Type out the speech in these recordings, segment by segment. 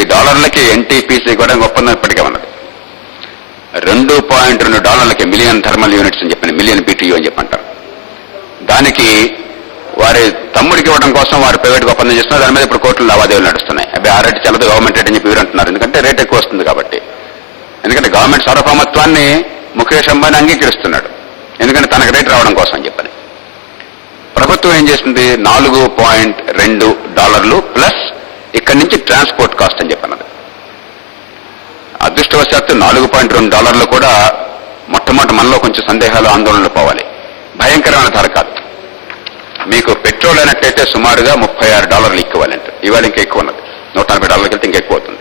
$2.2 NTPC కూడా ఒప్పందం ఇప్పటికే ఉన్నది. $2.2 మిలియన్ థర్మల్ యూనిట్స్ అని చెప్పిన మిలియన్ BTU అని చెప్పంటారు. దానికి వారి తమ్ముడికి ఇవ్వడం కోసం వారు ప్రైవేట్గా ఒప్పందం చేస్తున్నారు. దాని మీద ఇప్పుడు కోర్టులు లావాదేవీలు నడుస్తున్నాయి. అబ్బాయి ఆ రేటు చల్లదు, గవర్నమెంట్ రేట్ అని చెప్పి వీరు అంటున్నారు. ఎందుకంటే రేట్ ఎక్కువ వస్తుంది కాబట్టి. ఎందుకంటే గవర్నమెంట్ సార్వభౌమత్వాన్ని ముఖేష్ అంబానీ అంగీకరిస్తున్నాడు. ఎందుకంటే తనకు రేటు రావడం కోసం అని చెప్పని. ప్రభుత్వం ఏం చేస్తుంది, $4.2 ప్లస్ ఇక్కడి నుంచి ట్రాన్స్పోర్ట్ కాస్ట్ అని చెప్పన్నది. అదృష్టవశాత్తు $4.2 కూడా మొట్టమొదటి మనలో కొంచెం సందేహాలు, ఆందోళనలు పోవాలి. భయంకరమైన ధర కాదు. మీకు పెట్రోల్ అయినట్టయితే సుమారుగా $36 ఈక్వలెంట్. ఇవాళ ఇంకా ఎక్కువ ఉన్నది. $140 వెళ్తే ఇంకా ఎక్కువ అవుతుంది.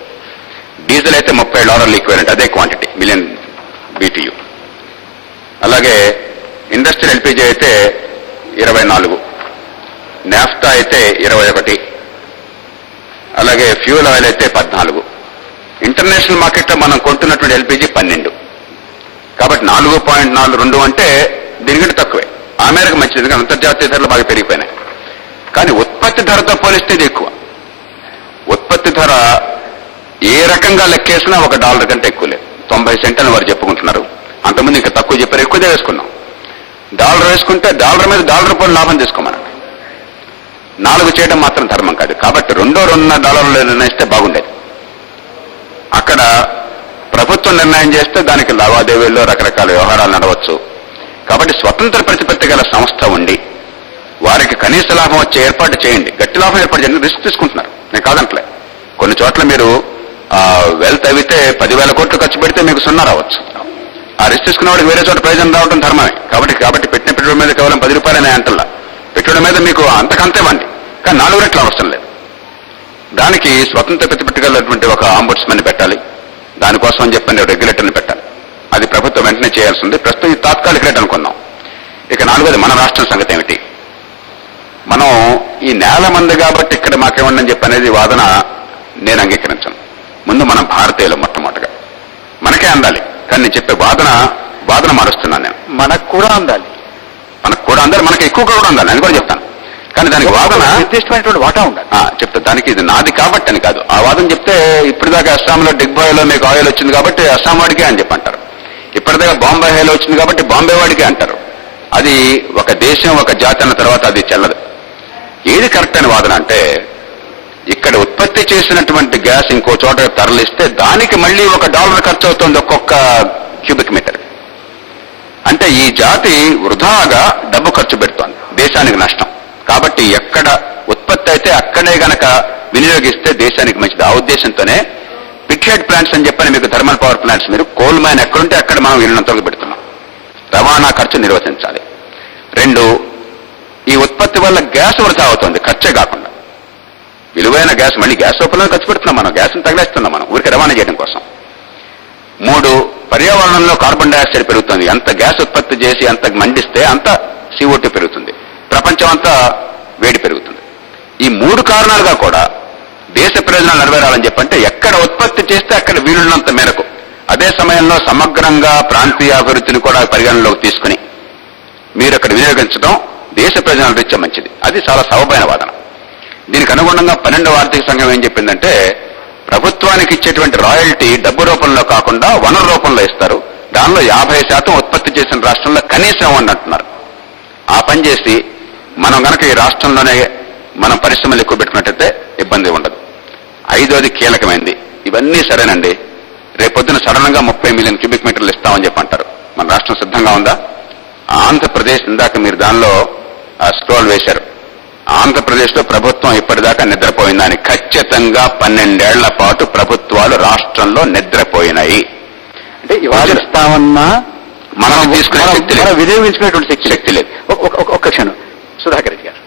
డీజిల్ అయితే $30 ఈక్వలెంట్, అదే క్వాంటిటీ మిలియన్ BTU. అలాగే ఇండస్ట్రియల్ LPG అయితే 24, నాఫ్తా అయితే 21, అలాగే ఫ్యూల్ ఆయిల్ అయితే 14. ఇంటర్నేషనల్ మార్కెట్లో మనం కొంటున్నటువంటి LPG 12. కాబట్టి 4.42 అంటే దీనికంటే తక్కువే. ఆ మేరకు మంచిది, ఎందుకంటే అంతర్జాతీయ ధరలు బాగా పెరిగిపోయినాయి. కానీ ఉత్పత్తి ధరతో పోలిస్తే ఇది ఎక్కువ. ఉత్పత్తి ధర ఏ రకంగా లెక్కేసినా $1 కంటే ఎక్కువ లేదు. 90 సెంట్ అని వారు చెప్పుకుంటున్నారు. అంతకుముందు ఇంకా తక్కువ చెప్పారు, ఎక్కువదే వేసుకున్నాం. $1 వేసుకుంటే $1 మీద $1 లాభం తీసుకోమనండి. 4 చేయడం మాత్రం ధర్మం కాదు. కాబట్టి $2.5 నిర్ణయిస్తే బాగుండేది. అక్కడ ప్రభుత్వం నిర్ణయం చేస్తే దానికి లావాదేవీల్లో రకరకాల వ్యవహారాలు నడవచ్చు. కాబట్టి స్వతంత్ర ప్రతిపత్తి గల సంస్థ ఉండి వారికి కనీస లాభం వచ్చే ఏర్పాటు చేయండి. గట్టి లాభం ఏర్పాటు చేయండి. రిస్క్ తీసుకుంటున్నారు, నేను కాదంటలే. కొన్ని చోట్ల మీరు వెల్త్ అవితే 10,000 కోట్లు ఖర్చు పెడితే మీకు 0 రావచ్చు. ఆ రిస్క్ తీసుకున్న వాడికి వేరే చోట ప్రయోజనం రావడం ధర్మమే. కాబట్టి పెట్టిన పెట్టుబడి మీద కేవలం $10 అంటల్లా. పెట్టుబడి మీద మీకు అంతకంతే ఇవ్వండి, కానీ 4 రెట్లు అవసరం లేదు. దానికి స్వతంత్ర ప్రతిపత్తి గలటువంటి ఒక ఆంబుడ్స్మెన్ పెట్టాలి. దానికోసం అని చెప్పండి రెగ్యులేటర్ని పెట్టాలి. అది ప్రభుత్వం వెంటనే చేయాల్సి ఉంది. ప్రస్తుతం ఈ తాత్కాలిక రేట్ అనుకున్నాం. ఇక 4వది మన రాష్ట్రం సంగతి ఏమిటి? మనం ఈ నేల మంది కాబట్టి ఇక్కడ మాకేమండి అని చెప్పనేది వాదన నేను అంగీకరించను. ముందు మనం భారతీయులు మొట్టమొదటిగా మనకే అందాలి. కానీ నేను చెప్పే వాదన మారుస్తున్నాను నేను. మనకు కూడా అందాలి, మనకి ఎక్కువగా కూడా అందాలి అని కూడా చెప్తాను. కానీ దానికి వాదన నిర్దిష్టమైనటువంటి వాటా ఉండాలి. చెప్తా, దానికి ఇది నాది కాబట్టి అని కాదు. ఆ వాదన చెప్తే ఇప్పటిదాకా అస్సాంలో డిగ్బాయ్లో మీకు ఆయిల్ వచ్చింది కాబట్టి అస్సాం వాడికే అని చెప్పంటారు. ఇప్పటిదాకా బాంబే హైలో వచ్చింది కాబట్టి బాంబే వాడికే అంటారు. అది ఒక దేశం ఒక జాతి అన్న తర్వాత అది చెల్లదు. ఏది కరెక్ట్ అని వాదన అంటే, ఇక్కడ ఉత్పత్తి చేసినటువంటి గ్యాస్ ఇంకో చోట తరలిస్తే దానికి మళ్ళీ $1 ఖర్చు అవుతుంది ఒక్కొక్క క్యూబిక్ మీటర్. అంటే ఈ జాతి వృధాగా డబ్బు ఖర్చు పెడుతోంది, దేశానికి నష్టం. కాబట్టి ఎక్కడ ఉత్పత్తి అయితే అక్కడే గనక వినియోగిస్తే దేశానికి మంచిది. ఆ ఉద్దేశంతోనే పిక్హెడ్ ప్లాంట్స్ అని చెప్పని మీకు థర్మల్ పవర్ ప్లాంట్స్, మీరు కోల్ మైన్ ఎక్కడుంటే అక్కడ మనం వీళ్ళంతవరకు పెడుతున్నాం. రవాణా ఖర్చు నిర్వహించాలి. 2, ఈ ఉత్పత్తి వల్ల గ్యాస్ వృధా అవుతుంది, ఖర్చే కాకుండా. విలువైన గ్యాస్ మళ్ళీ గ్యాస్ రూపంలో ఖర్చు పెడుతున్నాం, మనం గ్యాస్ని తగిలేస్తున్నాం మనం ఊరికి రవాణా చేయడం కోసం. 3, పర్యావరణంలో కార్బన్ డైఆక్సైడ్ పెరుగుతుంది. అంత గ్యాస్ ఉత్పత్తి చేసి అంత మండిస్తే అంత CO2 పెరుగుతుంది, ప్రపంచం అంతా వేడి పెరుగుతుంది. ఈ 3 కారణాలుగా కూడా దేశ ప్రయోజనాలు నెరవేరాలని చెప్పంటే ఎక్కడ ఉత్పత్తి చేస్తే అక్కడ వీలున్నంత మేరకు, అదే సమయంలో సమగ్రంగా ప్రాంతీయ అభివృద్ధిని కూడా పరిగణనలోకి తీసుకుని మీరు అక్కడ వినియోగించడం దేశ ప్రయోజనాల రీత్యా మంచిది. అది చాలా సబబైన వాదన. దీనికి అనుగుణంగా 12వ ఆర్థిక సంఘం ఏం చెప్పిందంటే, ప్రభుత్వానికి ఇచ్చేటువంటి రాయల్టీ డబ్బు రూపంలో కాకుండా వనరు రూపంలో ఇస్తారు. దానిలో 50% ఉత్పత్తి చేసిన రాష్ట్రంలో కనీసం అని అంటున్నారు. ఆ పని చేసి మనం గనక ఈ రాష్ట్రంలోనే మనం పరిశ్రమలు ఎక్కువ పెట్టుకున్నట్టయితే ఇబ్బంది ఉండదు. 5వది కీలకమైంది. ఇవన్నీ సరేనండి, రేపొద్దున సడన్ గా 30 మిలియన్ క్యూబిక్ మీటర్లు ఇస్తామని చెప్పంటారు. మన రాష్ట్రం సిద్ధంగా ఉందా? ఆంధ్రప్రదేశ్, ఇందాక మీరు దానిలో స్క్రోల్ వేశారు, ఆంధ్రప్రదేశ్లో ప్రభుత్వం ఇప్పటిదాకా నిద్రపోయిందని. ఖచ్చితంగా 12 ఏళ్ల పాటు ప్రభుత్వాలు రాష్ట్రంలో నిద్రపోయినాయి. అంటే ఇవాళ ఇస్తామన్నా మనం తీసుకునే శక్తి లేదు, వినియోగించుకునేటువంటి శక్తి లేదు. ఒక్క క్షణం సుధాకర్ రెడ్డి గారు.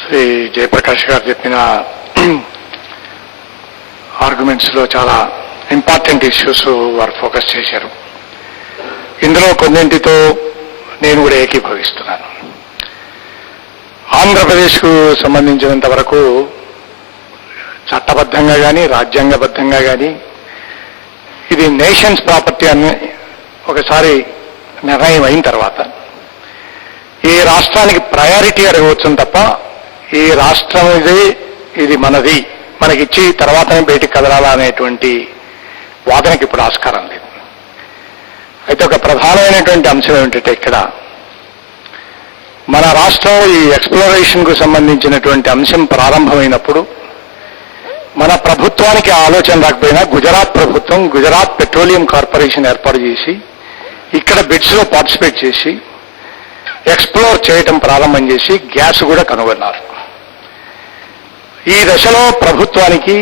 శ్రీ జయప్రకాష్ గారు చెప్పిన ఆర్గ్యుమెంట్స్ లో చాలా ఇంపార్టెంట్ ఇష్యూస్ వారు ఫోకస్ చేశారు. ఇందులో కొన్నింటితో నేను కూడా ఏకీభవిస్తున్నాను. ఆంధ్రప్రదేశ్కు సంబంధించినంత వరకు చట్టబద్ధంగా కానీ రాజ్యాంగబద్ధంగా కానీ ఇది నేషన్స్ ప్రాపర్టీ అని ఒకసారి నిర్ణయం అయిన తర్వాత ఈ రాష్ట్రానికి ప్రయారిటీ అడగవచ్చును తప్ప ఈ రాష్ట్రం ఇది మనది, మనకిచ్చి తర్వాతనే బయటికి కదలాలా అనేటువంటి వాదనకి ఇప్పుడు ఆస్కారం లేదు. అయితే ఒక ప్రధానమైనటువంటి అంశం ఏమిటంటే ఇక్కడ మన రాష్ట్రం ఈ ఎక్స్ప్లోరేషన్కు సంబంధించినటువంటి అంశం ప్రారంభమైనప్పుడు మన ప్రభుత్వానికి ఆలోచన రాకపోయినా గుజరాత్ ప్రభుత్వం గుజరాత్ పెట్రోలియం కార్పొరేషన్ ఏర్పాటు చేసి ఇక్కడ బిడ్స్లో పార్టిసిపేట్ చేసి ఎక్స్ప్లోర్ చేయటం ప్రారంభం చేసి గ్యాస్ కూడా కనుగొన్నారు. ఈ దశలో ప్రభుత్వానికి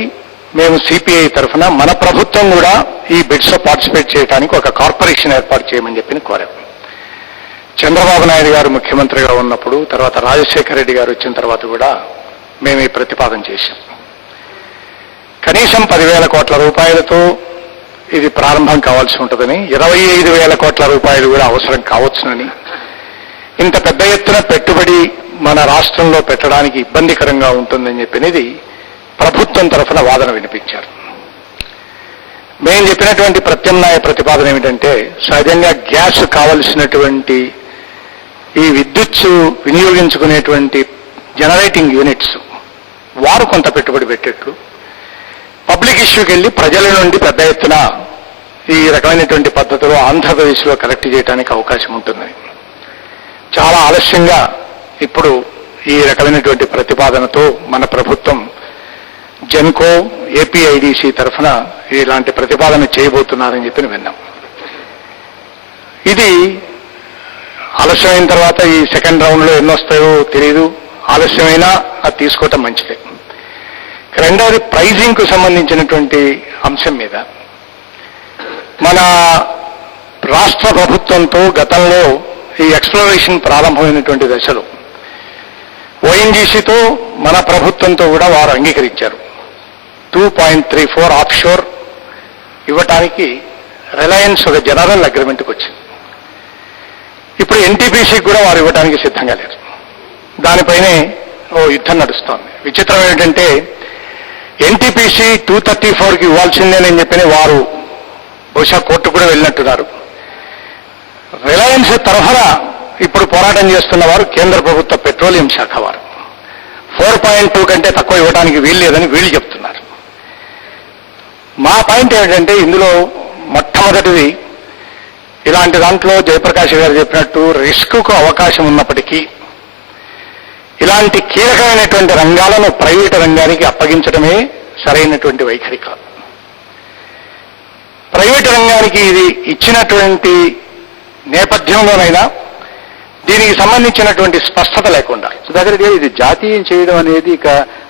మేము సిపిఐ తరఫున మన ప్రభుత్వం కూడా ఈ బిడ్స్లో పార్టిసిపేట్ చేయడానికి ఒక కార్పొరేషన్ ఏర్పాటు చేయమని చెప్పి కోరాం. చంద్రబాబు నాయుడు గారు ముఖ్యమంత్రిగా ఉన్నప్పుడు, తర్వాత రాజశేఖర రెడ్డి గారు వచ్చిన తర్వాత కూడా మేము ఈ ప్రతిపాదన చేశాం. కనీసం 10,000 కోట్ల రూపాయలతో ఇది ప్రారంభం కావాల్సి ఉంటుందని, 25,000 కోట్ల రూపాయలు కూడా అవసరం కావచ్చునని, ఇంత పెద్ద ఎత్తున పెట్టుబడి మన రాష్ట్రంలో పెట్టడానికి ఇబ్బందికరంగా ఉంటుందని చెప్పినది ప్రభుత్వం తరఫున వాదన వినిపించారు. మేము చెప్పినటువంటి ప్రత్యామ్నాయ ప్రతిపాదన ఏమిటంటే, సహజంగా గ్యాస్ కావలసినటువంటి ఈ విద్యుత్ వినియోగించుకునేటువంటి జనరేటింగ్ యూనిట్స్ వారు కొంత పెట్టుబడి పెట్టేట్లు, పబ్లిక్ ఇష్యూకి వెళ్ళి ప్రజల నుండి పెద్ద ఎత్తున ఈ రకమైనటువంటి పద్ధతిలో ఆంధ్రప్రదేశ్లో కలెక్ట్ చేయడానికి అవకాశం ఉంటుందని చాలా ఆలస్యంగా ఇప్పుడు ఈ రకమైనటువంటి ప్రతిపాదనతో మన ప్రభుత్వం జెన్కో ఏపీఐడిసి తరఫున ఇలాంటి ప్రతిపాదన చేయబోతున్నారని చెప్పి విన్నాం. ఇది ఆలస్యమైన తర్వాత ఈ సెకండ్ రౌండ్లో ఎన్నొస్తాయో తెలియదు, ఆలస్యమైనా అది తీసుకోవటం మంచిదే. రెండవది ప్రైజింగ్కు సంబంధించినటువంటి అంశం మీద మన రాష్ట్ర ప్రభుత్వంతో గతంలో ఈ ఎక్స్ప్లోరేషన్ ప్రారంభమైనటువంటి దశలో ఓఎన్జీసీతో మన ప్రభుత్వంతో కూడా వారు అంగీకరించారు. 2.34 ఆఫ్షోర్ ఇవ్వటానికి రిలయన్స్ ఒక జనరల్ అగ్రిమెంట్కి వచ్చింది. ఇప్పుడు ఎన్టీపీసీకి కూడా వారు ఇవ్వడానికి సిద్ధంగా లేరు. దానిపైనే ఓ యుద్ధం నడుస్తోంది. విచిత్రం ఏంటంటే ఎన్టీపీసీ 234కి ఇవ్వాల్సిందేనని చెప్పిన వారు బహుశా కోర్టు కూడా వెళ్ళినట్టున్నారు. రిలయన్స్ తరఫున ఇప్పుడు పోరాటం చేస్తున్న వారు కేంద్ర ప్రభుత్వ పెట్రోలియం శాఖ వారు 4.2 కంటే తక్కువ ఇవ్వడానికి వీల్లేదని వీళ్ళు చెప్తున్నారు. మా పాయింట్ ఏమిటంటే ఇందులో మొట్టమొదటిది, ఇలాంటి దాంట్లో జయప్రకాష్ గారు చెప్పినట్టు రిస్క్కు అవకాశం ఉన్నప్పటికీ ఇలాంటి కీలకమైనటువంటి రంగాలను ప్రైవేటు రంగానికి అప్పగించడమే సరైనటువంటి వైఖరి కాదు. ప్రైవేటు రంగానికి ఇది ఇచ్చినటువంటి నేపథ్యంలోనైనా దీనికి సంబంధించినటువంటి స్పష్టత లేకుండా సుధాకర్ గారు ఇది జాతీయం చేయడం అనేది ఇక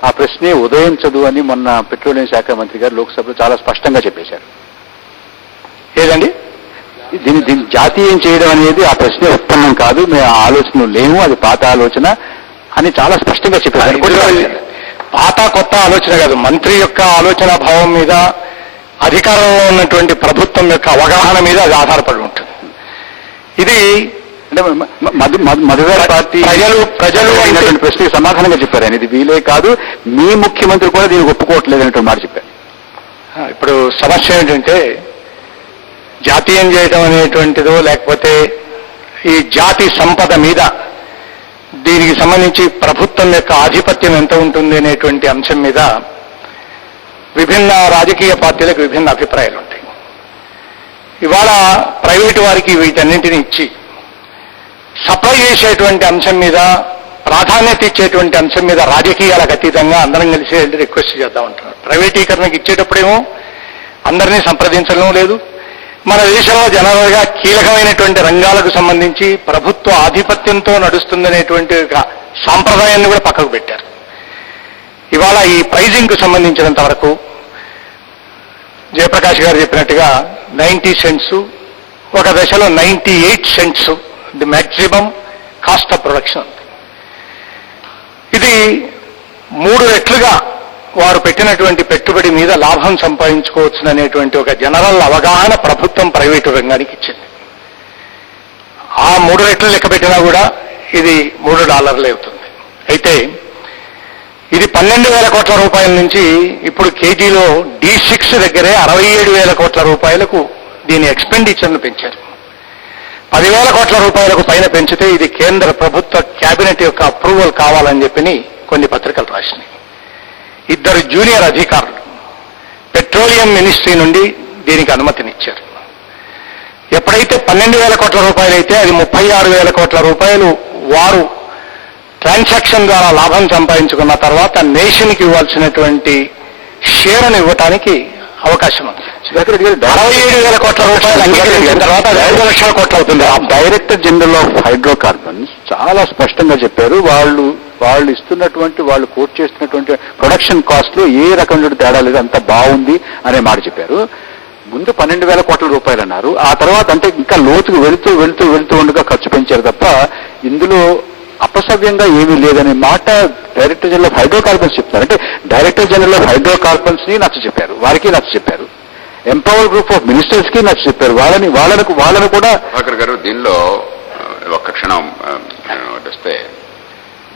ఆ ప్రశ్నే ఉదయించదు అని మొన్న పెట్రోలియం శాఖ మంత్రి గారు లోక్సభలో చాలా స్పష్టంగా చెప్పేశారు. ఏదండి దీన్ని జాతీయం చేయడం అనేది ఆ ప్రశ్నే ఉత్పన్నం కాదు, మేము ఆ ఆలోచన లేము, అది పాత ఆలోచన అని చాలా స్పష్టంగా చెప్పేశారు. పాత కొత్త ఆలోచన కాదు, మంత్రి యొక్క ఆలోచన భావం మీద అధికారంలో ఉన్నటువంటి ప్రభుత్వం యొక్క అవగాహన మీద అది ఆధారపడి ఉంటుంది. ఇది అంటే మధుగారి పార్టీ ప్రజలు అయినటువంటి ప్రశ్నకి సమాధానంగా చెప్పారు. ఆయన ఇది వీలే కాదు, మీ ముఖ్యమంత్రి కూడా దీనికి ఒప్పుకోవట్లేదు అనేటువంటి మాట చెప్పారు. ఇప్పుడు సమస్య ఏంటంటే జాతీయం చేయడం అనేటువంటిదో లేకపోతే ఈ జాతి సంపద మీద దీనికి సంబంధించి ప్రభుత్వం యొక్క ఆధిపత్యం ఎంత ఉంటుంది అనేటువంటి అంశం మీద విభిన్న రాజకీయ పార్టీలకు విభిన్న అభిప్రాయాలు ఉంటాయి. ఇవాళ ప్రైవేటు వారికి వీటన్నింటినీ ఇచ్చి సప్లై చేసేటువంటి అంశం మీద, ప్రాధాన్యత ఇచ్చేటువంటి అంశం మీద రాజకీయాలకు అతీతంగా అందరం కలిసి రిక్వెస్ట్ చేద్దాం అంటున్నారు. ప్రైవేటీకరణకు ఇచ్చేటప్పుడేమో అందరినీ సంప్రదించడం లేదు. మన దేశంలో జనరల్గా కీలకమైనటువంటి రంగాలకు సంబంధించి ప్రభుత్వ ఆధిపత్యంతో నడుస్తుందనేటువంటి సాంప్రదాయాన్ని కూడా పక్కకు పెట్టారు. ఇవాళ ఈ ప్రైజింగ్కు సంబంధించినంత వరకు జయప్రకాష్ గారు చెప్పినట్టుగా 90 సెంట్స్, ఒక దశలో 98 cents the maximum cost of production. ఇది 3 రెట్లుగా వారు పెట్టినటువంటి పెట్టుబడి మీద లాభం సంపాదించుకోవచ్చుననేటువంటి ఒక జనరల్ అవగాహన ప్రభుత్వం ప్రైవేటు రంగానికి ఇచ్చింది. ఆ 3 రెట్లు లెక్క పెట్టినా కూడా ఇది $3 అవుతుంది. అయితే ఇది 12,000 కోట్ల రూపాయల నుంచి ఇప్పుడు కేజీలో D6 దగ్గరే 67,000 కోట్ల రూపాయలకు దీని ఎక్స్పెండిచర్ను పెంచారు. 10,000 కోట్ల రూపాయలకు పైన పెంచితే ఇది కేంద్ర ప్రభుత్వ కేబినెట్ యొక్క అప్రూవల్ కావాలని చెప్పి కొన్ని పత్రికలు రాసినాయి. 2 జూనియర్ అధికారులు పెట్రోలియం మినిస్ట్రీ నుండి దీనికి అనుమతినిచ్చారు. ఎప్పుడైతే 12,000 కోట్ల రూపాయలు అయితే అది 36,000 కోట్ల రూపాయలు వారు ట్రాన్సాక్షన్ ద్వారా లాభం సంపాదించుకున్న తర్వాత నేషన్కి ఇవ్వాల్సినటువంటి షేర్ను ఇవ్వటానికి అవకాశం ఉంది. 67,000 కోట్ల రూపాయలు అంగీకరించిన తర్వాత అది 5 లక్షల కోట్లు అవుతుంది. డైరెక్టర్ జనరల్ ఆఫ్ హైడ్రోకార్బన్స్ చాలా స్పష్టంగా చెప్పారు, వాళ్ళు ఇస్తున్నటువంటి, వాళ్ళు కోట్ చేస్తున్నటువంటి ప్రొడక్షన్ కాస్ట్ లో ఏ రకమైన తేడా లేదు, అంత బాగుంది అనే మాట చెప్పారు. ముందు 12,000 కోట్ల రూపాయలు అన్నారు, ఆ తర్వాత అంటే ఇంకా లోతుకు వెళుతూ ఉండగా ఖర్చు పెంచారు తప్ప ఇందులో అపసవ్యంగా ఏమీ లేదనే మాట డైరెక్టర్ జనరల్ ఆఫ్ హైడ్రోకార్బన్స్ చెప్తున్నారు. అంటే డైరెక్టర్ జనరల్ ఆఫ్ హైడ్రోకార్బన్స్ ని నచ్చ చెప్పారు, వారికి నచ్చ చెప్పారు, ఎంపవర్ గ్రూప్ ఆఫ్ మినిస్టర్స్ కి నచ్చ చెప్పారు, వాళ్ళను కూడా. ప్రభాకర్ గారు, దీనిలో ఒక్క క్షణం వస్తే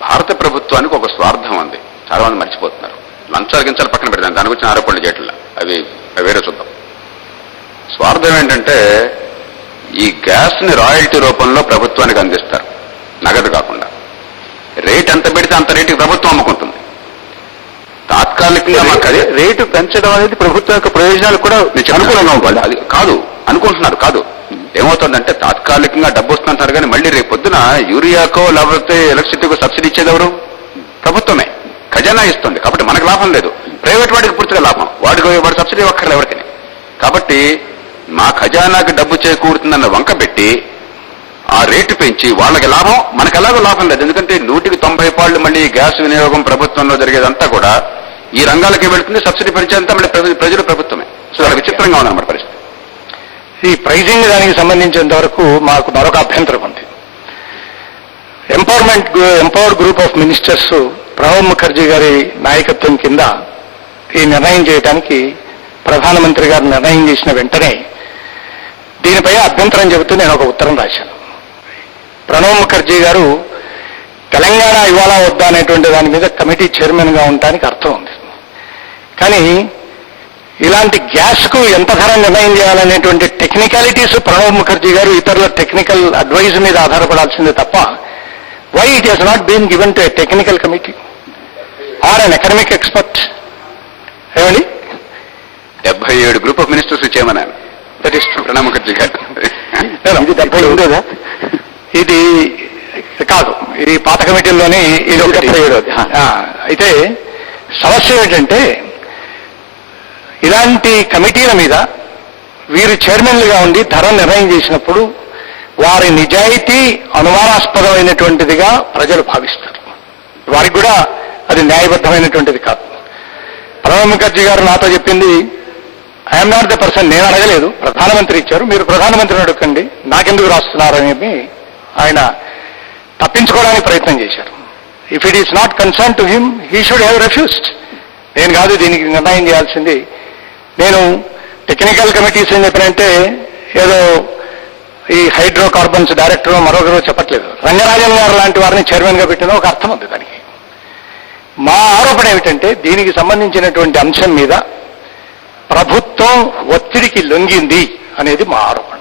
భారత ప్రభుత్వానికి ఒక స్వార్థం ఉంది, చాలా మంది మర్చిపోతున్నారు. లంచాలు గించాలు పక్కన పెడతాను, దాని గురించి ఆరోపణలు చేయట్లా, అవి వేరే చూద్దాం. స్వార్థం ఏంటంటే ఈ గ్యాస్ ని రాయల్టీ రూపంలో ప్రభుత్వానికి అందిస్తారు, నగదు కాకుండా. రేట్ ఎంత పెడితే అంత రేటుకి ప్రభుత్వం అమ్ముకుంటుంది. తాత్కాలికంగా మాకు అదే రేటు పెంచడం అనేది ప్రభుత్వం యొక్క ప్రయోజనాలు కూడా అనుకూలంగా ఉంటుంది. అది కాదు అనుకుంటున్నారు, కాదు. ఏమవుతుందంటే తాత్కాలికంగా డబ్బు వస్తుంటారు కానీ మళ్ళీ రేపు పొద్దున యూరియాకో లేకపోతే ఎలక్ట్రిసిటీకో సబ్సిడీ ఇచ్చేది ఎవరు? ప్రభుత్వమే, ఖజానా ఇస్తుంది. కాబట్టి మనకు లాభం లేదు, ప్రైవేట్ వాడికి పూర్తిగా లాభం. వాడు సబ్సిడీ ఒక్కర్లే ఎవరికని. కాబట్టి మా ఖజానాకి డబ్బు చేకూరుతుందన్న వంక పెట్టి ఆ రేటు పెంచి వాళ్ళకి లాభం, మనకు ఎలాగో లాభం లేదు. ఎందుకంటే 190 పాళ్ళు మళ్ళీ గ్యాస్ వినియోగం ప్రభుత్వంలో జరిగేదంతా కూడా ఈ రంగాలకి వెళుతుంది, సబ్సిడీ పెంచేదంతా మళ్ళీ ప్రజలు ప్రభుత్వమే. సో అది విచిత్రంగా ఉందన్నమాట పరిస్థితి. ఈ ప్రైజింగ్ దానికి సంబంధించినంత వరకు మాకు మరొక అభ్యంతరం ఉంది. Empowered group of ministers Pranab Mukherjee గారి నాయకత్వం కింద ఈ నిర్ణయం చేయడానికి ప్రధానమంత్రి గారు నిర్ణయం చేసిన వెంటనే దీనిపై అభ్యంతరం చెబుతూ నేను ఒక ఉత్తరం రాశాను. ప్రణబ్ ముఖర్జీ గారు తెలంగాణ ఇవాళ వద్దా అనేటువంటి దాని మీద కమిటీ చైర్మన్ గా ఉండటానికి అర్థం ఉంది. కానీ ఇలాంటి గ్యాస్ కు ఎంత ధర నిర్ణయం చేయాలనేటువంటి టెక్నికాలిటీస్ ప్రణబ్ ముఖర్జీ గారు ఇతరుల టెక్నికల్ అడ్వైజ్ మీద ఆధారపడాల్సిందే తప్ప why it has not been given to a technical committee or an economic expert? ఏమండి, 77 గ్రూప్ ఆఫ్ మినిస్టర్స్ ఇచ్చేయమన్నారు. That is Pranab Mukherjee garu. ఇది 70 ఉండేదా? ఇది కాదు, ఇది పాత కమిటీల్లోనే ఇది ఒక 77. అయితే సమస్య ఏంటంటే ఇలాంటి కమిటీల మీద వీరు చైర్మన్లుగా ఉండి ధర నిర్ణయం చేసినప్పుడు వారి నిజాయితీ అనుమానాస్పదమైనటువంటిదిగా ప్రజలు భావిస్తారు. వారికి కూడా అది న్యాయబద్ధమైనటువంటిది కాదు. ప్రణబ్ ముఖర్జీ గారు నాతో చెప్పింది, ఐఎమ్ నాట్ ద పర్సన్, నేను అడగలేదు, ప్రధానమంత్రి ఇచ్చారు, మీరు ప్రధానమంత్రిని అడగండి, నాకెందుకు రాస్తున్నారని ఆయన తప్పించుకోవడానికి ప్రయత్నం చేశారు. If it is not concern to him, he should have refused. నేను కాదు దీనికి నిర్ణయం చేయాల్సింది, నేను టెక్నికల్ కమిటీస్ అని చెప్పినంటే ఏదో ఈ హైడ్రోకార్బన్స్ డైరెక్టర్ మరొకరు చెప్పట్లేదు, రంగరాజన్ గారు లాంటి వారిని చైర్మన్ గా పెట్టిన ఒక అర్థం ఉంది దానికి. మా ఆరోపణ ఏమిటంటే దీనికి సంబంధించినటువంటి అంశం మీద ప్రభుత్వం ఒత్తిడికి లొంగింది అనేది మా ఆరోపణ.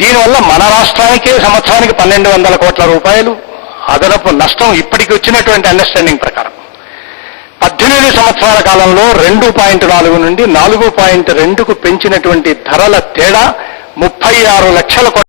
దీనివల్ల మన రాష్ట్రానికే సంవత్సరానికి 1,200 కోట్ల రూపాయలు అదనపు నష్టం ఇప్పటికి వచ్చినటువంటి అండర్స్టాండింగ్ ప్రకారం. 18 సంవత్సరాల కాలంలో 2.4 నుండి 4.2కు పెంచినటువంటి ధరల తేడా 36 లక్షల